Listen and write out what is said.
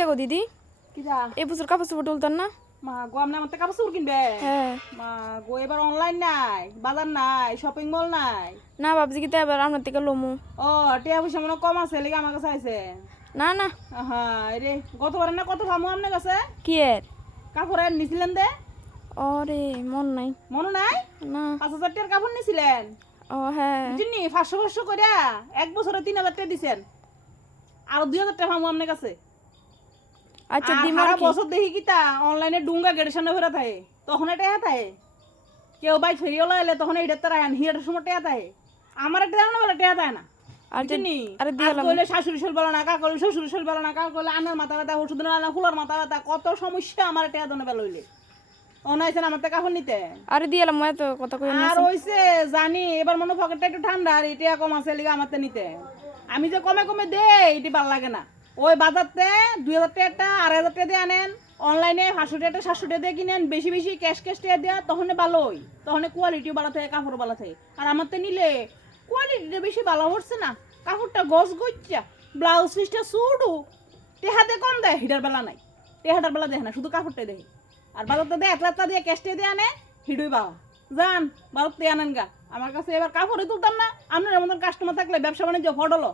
দেখো দিদি। এই বছর কাপড় চোপড় তুলতাম না? মা গো আপনি আমার কাপড় চোপড় কিনবে? হ্যাঁ। মা গো এবার অনলাইন নাই বাজার নাই শপিং মল নাই। না ভাবছি কি এবার আপনার থেকে লমু। ও টিয়া পয়সা মনে কম আছে লেগে আমার কাছে আইছে। না না। হ্যাঁ রে গতবার না কত ভামু আপনার কাছে? কি এর? কাপড় আর নিছিলেন দে। ওরে মন নাই। মনে নাই? না। পাঁচ হাজার টাকার কাপড় নিছিলেন? ও হ্যাঁ। বুঝিনি পাঁচশো পাঁচশো করে এক বছরে তিন হাজার টাকা দিছেন। আর দুই হাজার টাকা ভামু আপনার কাছে। আচ্ছা আর কি? বছর দেখি কি তা অনলাইনে ডুঙ্গা ফেরা থাকে। তখন এটা থাকে। কেউ বাইক ফেরিওলা এলে তখন এইটার তারা আন হিয়াটার সময় টেয়া থাকে। আমার একটা না বলে টেয়া থাকে না। আর যে- আরে দিয়ালাম কইলে শাশুড়ি শোল বলে না কা কইলে শ্বশুর শোল বলে না কা কইলে আনার মাথা ব্যথা ওষুধ না ফুলার মাথা ব্যথা কত সমস্যা আমার টেয়া দনে বেলা হইলে। অনাইছেন আমার নিতে। আরে দিয়ালাম মই এত কথা কই আর হইছে জানি এবার মনে পকেটটা একটু ঠান্ডা আর এটা কম আছে লিগে আমার তে নিতে। আমি যে কমে কমে দে এটি ভালো লাগে না। ওই বাজারতে দুই হাজার টাকা আড়াই হাজার টাকা দিয়ে আনেন। অনলাইনে পাঁচশো টাকা সাতশো টাকা দিয়ে কিনেন। বেশি বেশি ক্যাশ ক্যাশ টাকা দেওয়া তখন ভালোই। তখন কোয়ালিটিও ভালো থাকে কাপড় ভালো থাকে। আর আমার তো নিলে কোয়ালিটিটা বেশি ভালো হচ্ছে না। কাপড়টা গছ গচ্চা ব্লাউজ পিসটা সুডু টেহাতে কম দেয়, হিডার বেলা নাই। টেহাটার বেলা দেখে না, শুধু কাপড়টাই দেখে। আর বাজারটা দিয়ে এক লাখ দিয়ে ক্যাশ টাকা দিয়ে আনে, হিডুই বাবা। যান ভারত থেকে আনেন গা। আমার কাছে এবার কাপড়ই তুলতাম না। আপনার মতন কাস্টমার থাকলে ব্যবসা বাণিজ্য ফটলো।